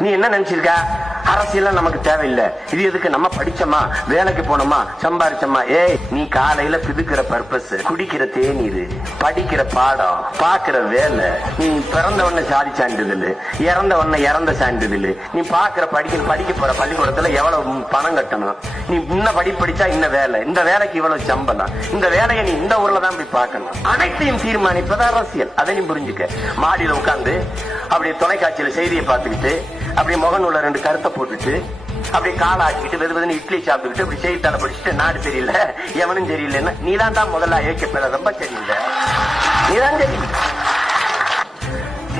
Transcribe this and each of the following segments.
நீ என்ன நினைச்சிருக்க? அரசியல் நமக்கு தேவையில்லை. இது எதுக்கு? நம்ம படிச்சோமா? வேலைக்கு போனோமா? சம்பாரிச்சோமா? ஏய் நீ காலையில பிதுக்கிற பர்பஸ் குடிக்கிற தேநீர் படிக்கிற பாடம் பாக்குற வேலை நீ பிறந்த உடனே சாதி சான்றிதழ் இறந்த உடனே இறந்த சான்றிதழ் நீ பாக்குற படிக்க படிக்க போற பள்ளிக்கூடத்துல எவ்வளவு பணம் கட்டணும்? நீ இன்ன படி படிச்சா இன்ன வேலை. இந்த வேலைக்கு இவ்வளவு சம்பளம். இந்த வேலையை நீ இந்த ஊர்ல தான் போய் பார்க்கணும். அனைத்தையும் தீர்மானிப்பது அரசியல். அதை நீ புரிஞ்சுக்க. மாடியில உட்கார்ந்து அப்படியே தொலைக்காட்சியில செய்தியை பார்த்துக்கிட்டு அப்படியே முகநூல ரெண்டு கருத்தை போட்டுட்டு அப்படியே கால ஆக்கிட்டு வெது வெதுன்னு இட்லி சாப்பிட்டுக்கிட்டு அப்படி செய்தித்தாளை படிச்சுட்டு நாடு சரியில்லை எவனும் சரியில்லைன்னா நீ தான் தான் முதல்ல ஏக்கப்பட ரொம்ப சரியில்லை நீதான் சரி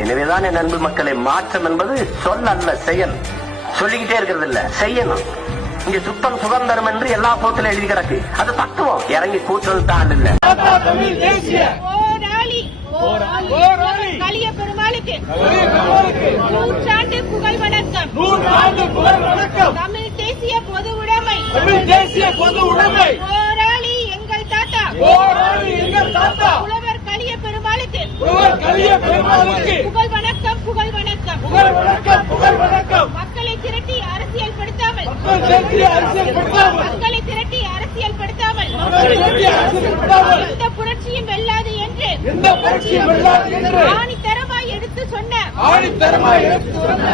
எனவேதான் என் அன்பு மக்களை மாற்றம் என்பது சொல் அல்ல செயல். சொல்லிக்கிட்டே இருக்கிறது இல்ல செய்யணும். இங்க சுத்தம் சுதந்திரம் என்று எல்லா போத்துல எழுதி கிடக்கு. அது தத்துவம். இறங்கி கூட்டுறது தான் இல்ல. தமிழ் தேசிய. போராளி போராளி. கலிய பெருமாளுக்கு நூற்றாண்டு புகழ் வணக்கம். தமிழ் தேசிய பொது உடைமை. தமிழ் தேசிய பொது உடைமை. போராளி எங்கள் தாத்தா. போராளி எங்கள் தாத்தா. புலவர் கலிய பெருமாளுக்கு. புகழ் கலிய பெருமாளுக்கு. புகழ் வணக்கம் புகழ் வணக்கம். புகழ் வணக்கம் புகழ் வணக்கம். மக்களை திரட்டி அரசியல் படுத்தாமல். மக்கள் தேசிய அரசியல் படுத்தாமல். மக்களை திரட்டி அரசியல் படுத்தாமல். மக்களை திரட்டி அரசியல் படுத்தாமல். எந்த புரட்சியும் வெல்லாது என்று. எந்த புரட்சியும் வெல்லாது என்று. ஆணித்தரமாய் எடுத்து சொன்ன. ஆணித்தரமாய் எடுத்து சொன்ன.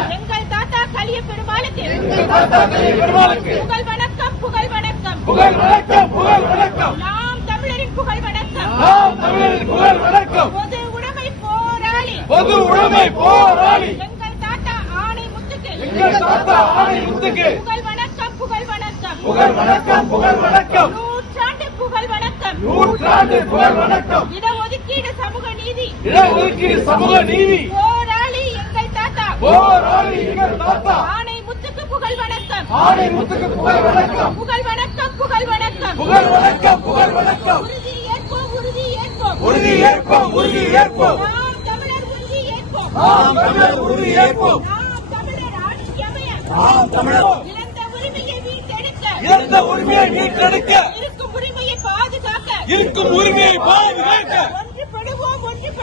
கலிய பெருமாளுக்கு. புகழ் வணக்கம் புகழ் வணக்கம். புகழ் வணக்கம் புகழ் வணக்கம். நாம் தமிழரின் புகழ் வணக்கம். நாம் தமிழரின் புகழ் வணக்கம். பொது உடைமை போராளி. பொது உடைமை போராளி. எங்கள் தாத்தா ஆணை முத்துக்கு. எங்கள் தாத்தா ஆணை முத்துக்கு. புகழ் வணக்கம் புகழ் வணக்கம். புகழ் வணக்கம் புகழ் வணக்கம். நூற்றாண்டு புகழ் வணக்கம். நூற்றாண்டு புகழ் வணக்கம். இடஒதுக்கீடு சமூக நீதி. இடஒதுக்கீடு சமூக நீதி. போராளி எங்கள் தாத்தா ஆணை முத்துக்கு புகழ் வணக்கம். ஆணை முத்துக்கு புகழ் வணக்கம். புகழ் வணக்கம் புகழ் வணக்கம். புகழ் வணக்கம் புகழ் வணக்கம். உறுதி ஏற்போம் உறுதி ஏற்போம். உறுதி ஏற்போம் உறுதி ஏற்போம். நாம் தமிழர் உறுதி ஏற்போம். நாம் தமிழர் உறுதி ஏற்போம். நாம் தமிழர் ஆட்சி அமைய. நாம் தமிழர் இழந்த உரிமையை மீட்டெடுக்க. இறந்த உரிமையை மீட்டெடுக்க. இருக்கும் உரிமையை பாதுகாக்க. இருக்கும் உரிமையை பாதுகாக்க.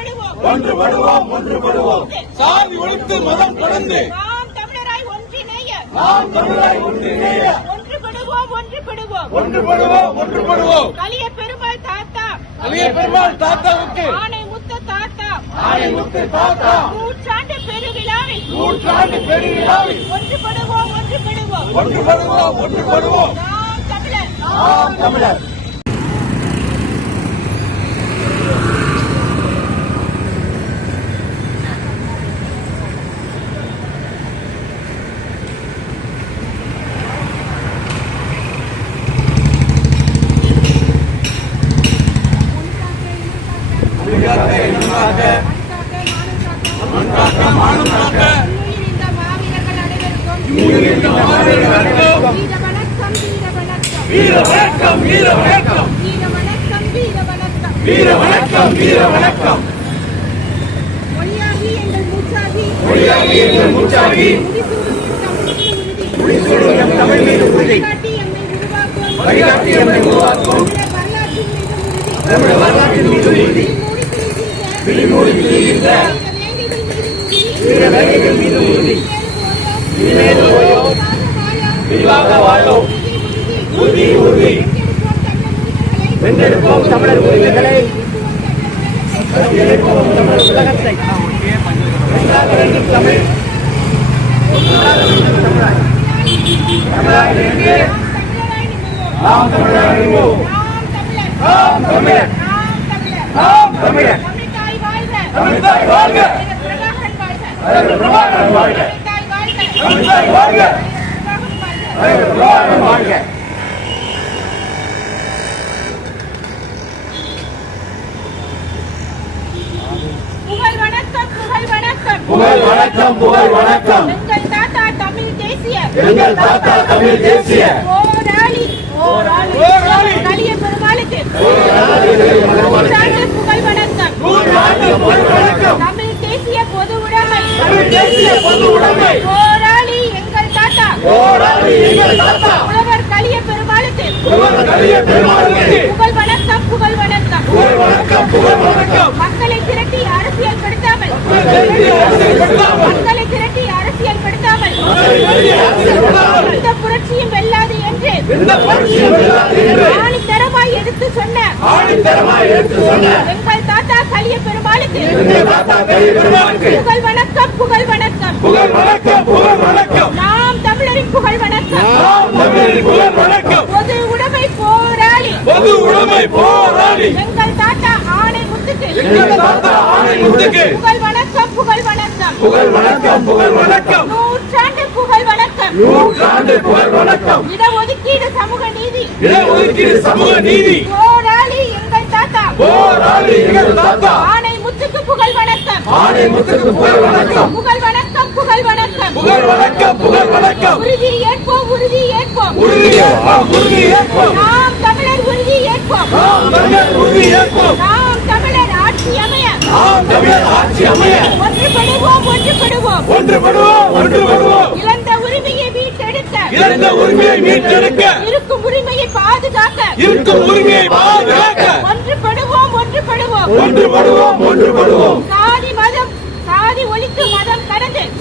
ஒன்றுபடுவோம். ஒன்றுபடுவோம் ஒன்றுபடுவோம். சாதி ஒழித்து மதம் கடந்து. நாம் தமிழராய் ஒன்றிணைய. நாம் தமிழாய் ஒன்றிணைய. ஒன்றுபடுவோம் ஒன்றுபடுவோம். ஒன்றுபடுவோம் ஒன்றுபடுவோம். கலிய பெருமாள் தாத்தா. அலிய பெருமாள் தாத்தாவுக்கு. ஆணை முத்த தாத்தா. ஆணை முத்து தாத்தா. நூற்றாண்டு பெருவிழாவில் நூற்றாண்டு பெருவிழாவில் ஒன்றுபடுவோம் ஒன்றுபடுவோம். ஒன்றுபடுவோம் ஒன்றுபடுவோம். நாம் தமிழர். நாம் தமிழர். மீது உறுதி விரிவாக வாழோம். உறுதி உறுதி வென்றெடுப்போம் தமிழர் உரிமைகளை. வென்றெடுப்போம் தமிழர் உலகத்தை. வென்றாக வேண்டும் தமிழ். தமிழாய் தமிழாய். இணைந்து நாம் தமிழர் அறிவோம் நாம் தமிழர். நாம் தமிழர். தமிழ்தாய் வாழ்க. பிரபாகரன் வாழ்க. தமிழ்தாய் வாழ்க. வாழ்க புகழ் வணக்கம் புகழ் வணக்கம். புகழ் வணக்கம் புகழ் வணக்கம். எங்கள் தாத்தா தமிழ் தேசிய. எங்கள் தாத்தா தமிழ் தேசிய. போராளி போராளி போராளி. கலிய பெருமாளுக்கு. நூற்றாண்டு புகழ் வணக்கம். நூற்றாண்டு புகழ் வணக்கம். தமிழ் தேசிய பொது உடைமை. தமிழ் தேசிய பொது உடைமை. போராளி எங்கள் தாத்தா. புலவர் கலிய பெருமாளுக்கு. புகழ் கலிய பெருமாளுக்கு. புகழ் வணக்கம் புகழ் வணக்கம். புகழ் வணக்கம் புகழ் வணக்கம். மக்களை திரட்டி அரசியல் படுத்தாமல். மக்களை திரட்டி அரசியல் படுத்தாமல். புரட்சியும் வெல்லாது என்று எந்த புரட்சியும் வெல்லாது என்று ஆணித்தரமாய் எடுத்து சொன்ன ஆணித்தரமாய் எடுத்து சொன்ன எங்கள் தாத்தா கலிய பெருமாளுக்கு. எங்கள் தாத்தா பெரிய பெருமாளுக்கு. புகழ் வணக்கம் புகழ் வணக்கம். புகழ் வணக்கம் புகழ் வணக்கம். நாம் தமிழரின் புகழ் வணக்கம். நாம் தமிழரின் புகழ் வணக்கம். பொது உடைமை போராளி. பொது உடைமை போராளி. எங்கள் தாத்தா ஆணை முத்துக்கு. எங்கள் தாத்தா ஆணை முத்துக்கு. புகழ் வணக்கம் புகழ் வணக்கம். புகழ் வணக்கம் புகழ் வணக்கம். நூற்றாண்டு புகழ் வணக்கம். நூற்றாண்டு புகழ் வணக்கம். இடஒதுக்கீடு சமூக நீதி. இடஒதுக்கீடு சமூக நீதி. போராளி எங்கள் தாத்தா. போராளி எங்கள் தாத்தா. ஆணை முத்துக்கு புகழ் வணக்கம். ஆணை முத்துக்கு புகழ் வணக்கம். புகழ் வணக்கம் புகழ் வணக்கம். புகழ் வணக்கம் புகழ் வணக்கம். உறுதி ஏற்போம் உறுதி ஏற்போம். உறுதி ஏற்போம் உறுதி ஏற்போம். நாம் தமிழர் உறுதி ஏற்போம். நாம் தமிழர் உறுதி ஏற்போம். நாம் தமிழர் ஆட்சி அமைய. நாம் தமிழர் ஆட்சி அமைய. ஒன்றுபடுவோம் ஒன்றுபடுவோம். ஒன்றுபடுவோம் ஒன்றுபடுவோம். இழந்த உரிமையை மீட்டெடுக்க. இழந்த உரிமையை மீட்டெடுக்க. இருக்கும் உரிமையை பாதுகாக்க. இருக்கும் உரிமையை பாதுகாக்க. ஒன்றுபடுவோம் ஒன்றுபடுவோம். ஒன்றுபடுவோம் ஒன்றுபடுவோம் சாதி மதம் சாதி ஒழித்து மதம்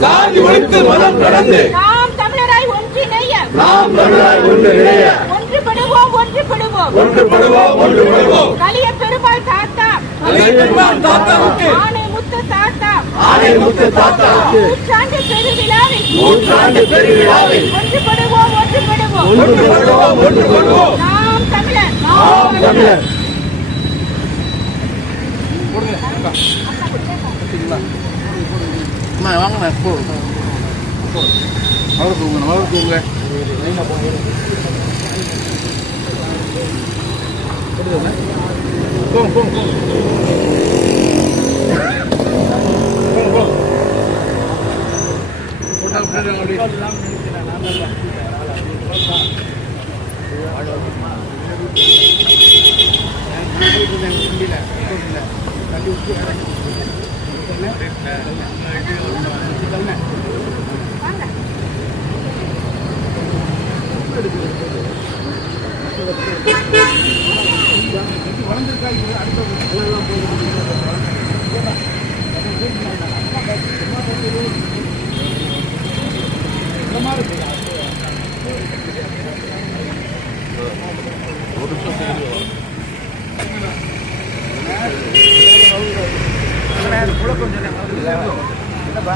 சாதி ஒழித்து மதம் கடந்து நாம் தமிழராய் ஒன்றிணைய நாம் தமிழாய் ஒன்று இணைய ஒன்றுபடுவோம் ஒன்றுபடுவோம் ஒன்றுபடுவோம் ஒன்றுபடுவோம் கலிய பெருமாள் தாத்தா கலிய பெருமாள் தாத்தாவுக்கு ஆணை முத்து தாத்தா ஆணை முத்து தாத்தாவுக்கு நூற்றாண்டு பெருவிழாவில் நூற்றாண்டு பெருவிழாவில் ஒன்றுபடுவோம் ஒன்றுபடுவோம் ஒன்றுபடுவோம் ஒன்றுபடுவோம் நாம் தமிழர் நாம் தமிழர் mà ông là cổ nó cùng nó cùng đây cùng cùng cùng Hãy subscribe cho kênh Ghiền Mì Gõ Để không bỏ lỡ những video hấp dẫn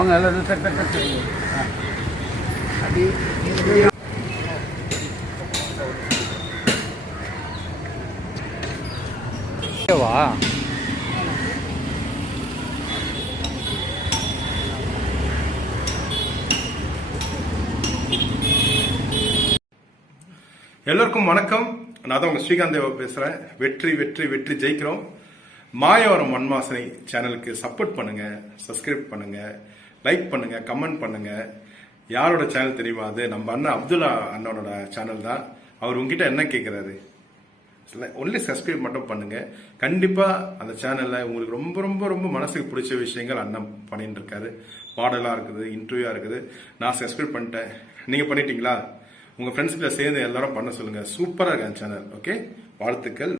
வாங்க எல்லாம் சரி சரி சரி எல்லோருக்கும் வணக்கம். நான் தான் உங்க ஸ்ரீகாந்த் தேவா பேசுறேன். வெற்றி வெற்றி வெற்றி ஜெயிக்கிறோம். மாயவரம் மண்வாசனை சேனலுக்கு சப்போர்ட் பண்ணுங்க சப்ஸ்கிரைப் பண்ணுங்க. லைக் பண்ணுங்க கமெண்ட் பண்ணுங்க. யாரோட சேனல் தெரியுமா அது? நம்ம அண்ணன் அப்துல்லா அண்ணனோட சேனல் தான். அவர் உங்ககிட்ட என்ன கேட்கிறாரு ஒன்லி சப்ஸ்கிரைப் மட்டும் பண்ணுங்க. கண்டிப்பா அந்த சேனல்ல உங்களுக்கு ரொம்ப ரொம்ப ரொம்ப மனசுக்கு பிடிச்ச விஷயங்கள் அண்ணன் பண்ணிட்டு இருக்காரு. பாடலா இருக்குது இன்டர்வியூவா இருக்குது. நான் சப்ஸ்கிரைப் பண்ணிட்டேன். நீங்க பண்ணிட்டீங்களா? உங்க ஃப்ரெண்ட்ஸ்கிட்ட சேர்ந்து எல்லாரும் பண்ண சொல்லுங்க. சூப்பரா இருக்கு அந்த சேனல் ஓகே வாழ்த்துக்கள்.